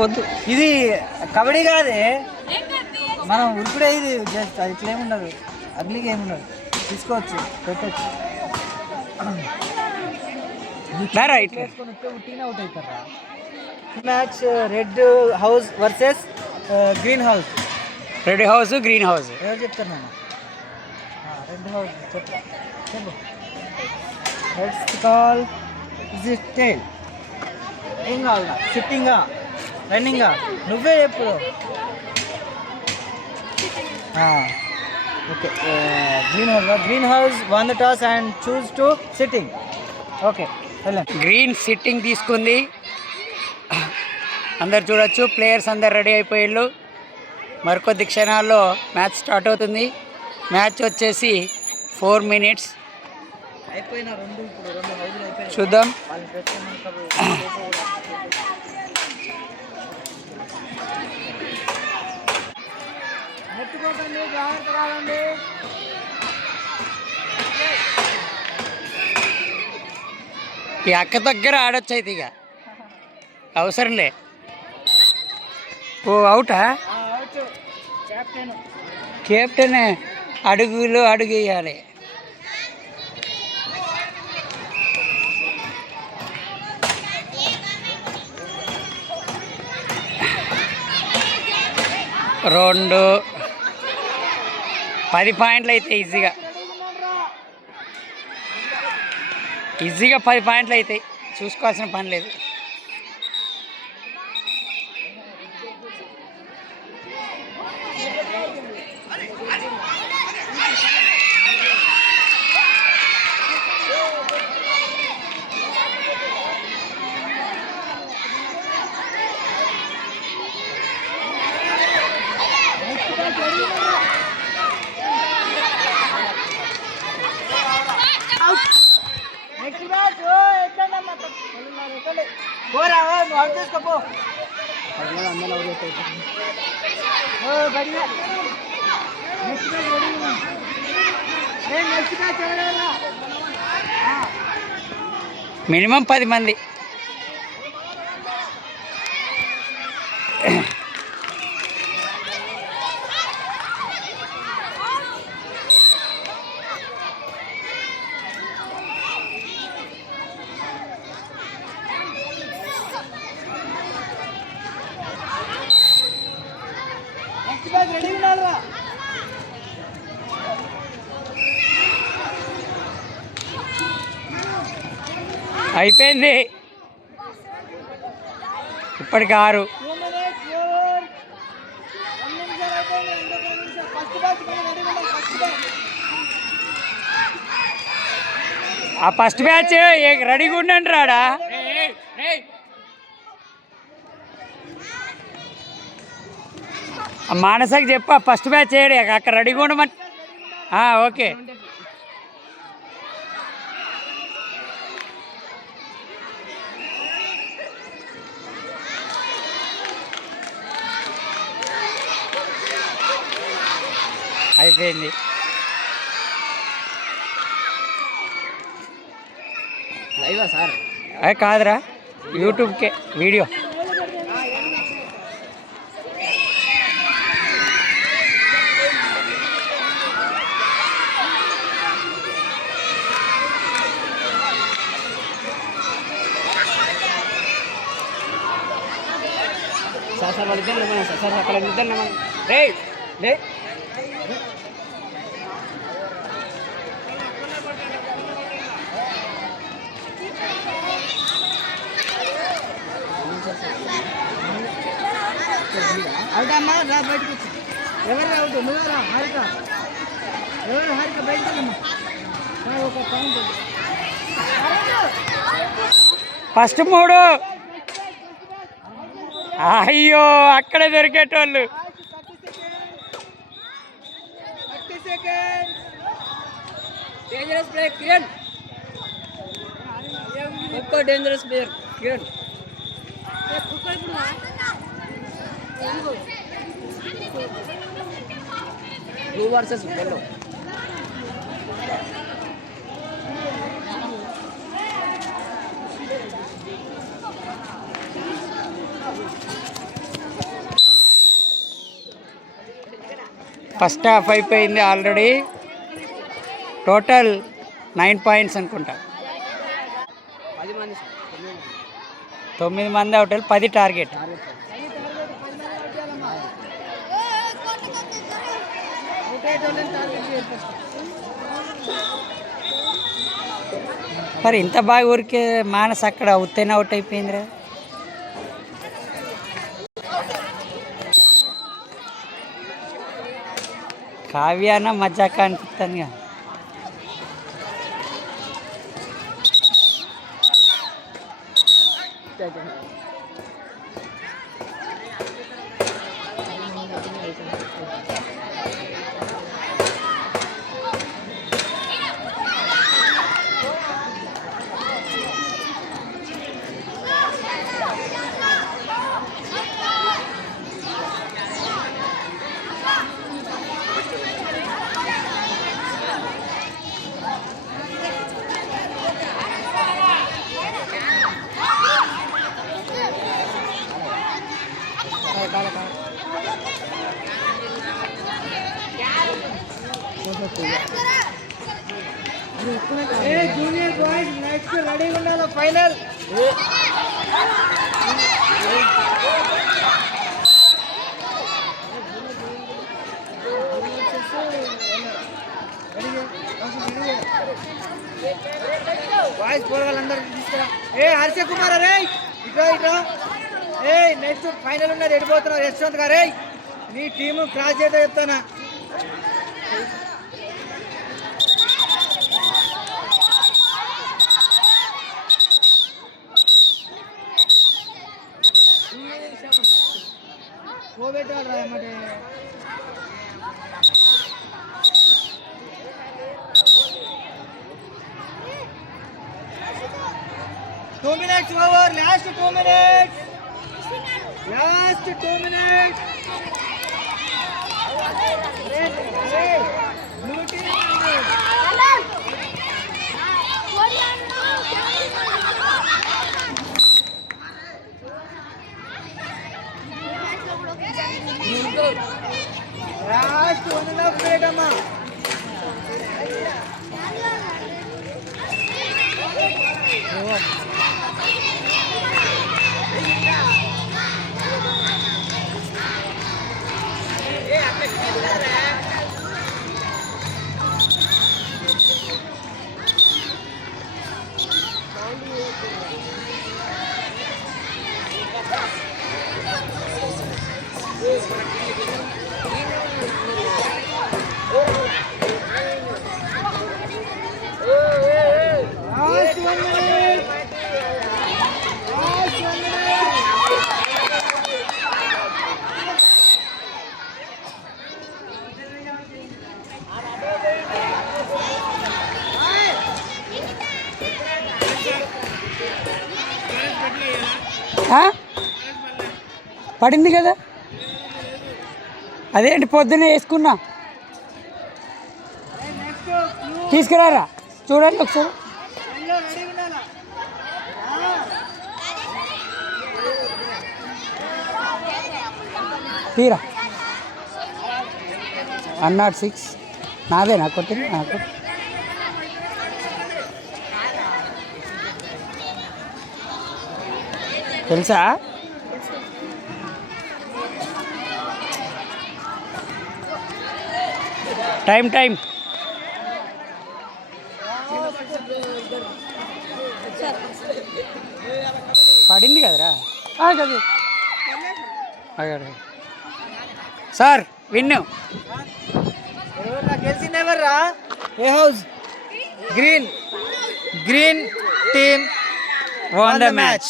వద్దు, ఇది కబడ్డీ కాదే, మనం ఉరుకుడే. ఇది జస్ట్ అది ఇట్లా ఏముండదు, అగ్లీగా ఏముండదు, తీసుకోవచ్చు, పెట్టచ్చు. రైట్ ఉట్టినే అవుట్ అవుతారా. Match red house versus green house. Red house green house ఎవరు చెప్తారు నాన్న? రెడ్ హౌస్ చెప్పు చెప్పు. Let's call tail. ఏం కావాలా? సిట్టింగా, రన్నింగా? నువ్వే చెప్పు. Okay, green house won the toss and chose to sitting. Okay, green sitting తీసుకుంది. అందరు చూడొచ్చు, ప్లేయర్స్ అందరు రెడీ అయిపోయాళ్ళు. మరికొద్ది క్షణాల్లో మ్యాచ్ స్టార్ట్ అవుతుంది. మ్యాచ్ వచ్చేసి 4 minutes. చూద్దాం. ఈ అక్క దగ్గర ఆడొచ్చు అయితే, ఇక అవసరంలే. ఓ అవుటా? కెప్టెన్ అడుగులు అడుగు వేయాలి. రెండు 10 పాయింట్లు అయితే ఈజీగా 10 పాయింట్లు అవుతాయి. చూసుకోవాల్సిన పని లేదు. మినిమం 10 మంది. అయిపోయింది, ఇప్పటికి 6. ఆ ఫస్ట్ బ్యాచ్ రెడీగా ఉండండి రాడా. మానసకి చెప్పు, ఫస్ట్ బ్యాచ్ చేయడు అక్కడ రెడీగా ఉండమని. ఓకే, అయిపోయింది. లైవా సార్? కాదురా, యూట్యూబ్కే వీడియో. సార్ వాళ్ళిద్దరు సార్ అక్కడ ఇద్దరు రే లే. అవుటమ్మా, రా బయటకు వచ్చి. ఎవరు అవుట్? నువ్వేరా హారిక? ఎవరు హారిక? బయటకు వెళ్ళమ్మా. ఒక పాయింట్. ఫస్ట్ 3. అయ్యో, అక్కడే దొరికేటోళ్ళు. 30 seconds. డేంజరస్ ప్లేయర్ కిరణ్, ఒక్క డేంజరస్ ప్లేయర్ కిరణ్. 2 versus 1. ఫస్ట్ హాఫ్ అయిపోయింది ఆల్రెడీ. టోటల్ 9 పాయింట్స్ అనుకుంటా. 9 మంది అవుట్, 10 టార్గెట్. మరి ఇంత బాగా ఊరికే మానస్ అక్కడ ఉత్తైన అవుట్ అయిపోయిందిరా. కావ్యాన మజాక అనిపిస్తాను. జూనియర్ బాయ్స్ నెక్స్ట్ రెడీగా ఉండాలి ఫైనల్. బాయ్స్ పోరగాళ్ళందరూ తీసుకురా. హర్ష కుమార్ రే ఇట్రా ఇట్రా. నెక్స్ట్ ఫైనల్ ఉన్నది, ఎడిపోతున్నావు యశ్వంత్ గారు. నీ టీము క్రాస్ చేద్దా చెప్తానా. పోబెట్టాలరా ఏమంటే 2 minutes over, last 2 minutes. Last 2 minutes. Blue team. Last 1.5 minutes amma. పడింది కదా, అదేంటి పొద్దున్నే వేసుకున్నా. తీసుకురారా చూడండి ఒకసారి. తీరా 106 నాదేనా కొట్టింది నాకు. తెలుసా? టైం పడింది కదరా. సార్ విన్ను గెలిచింది ఎవర్రా? A house green team won the match.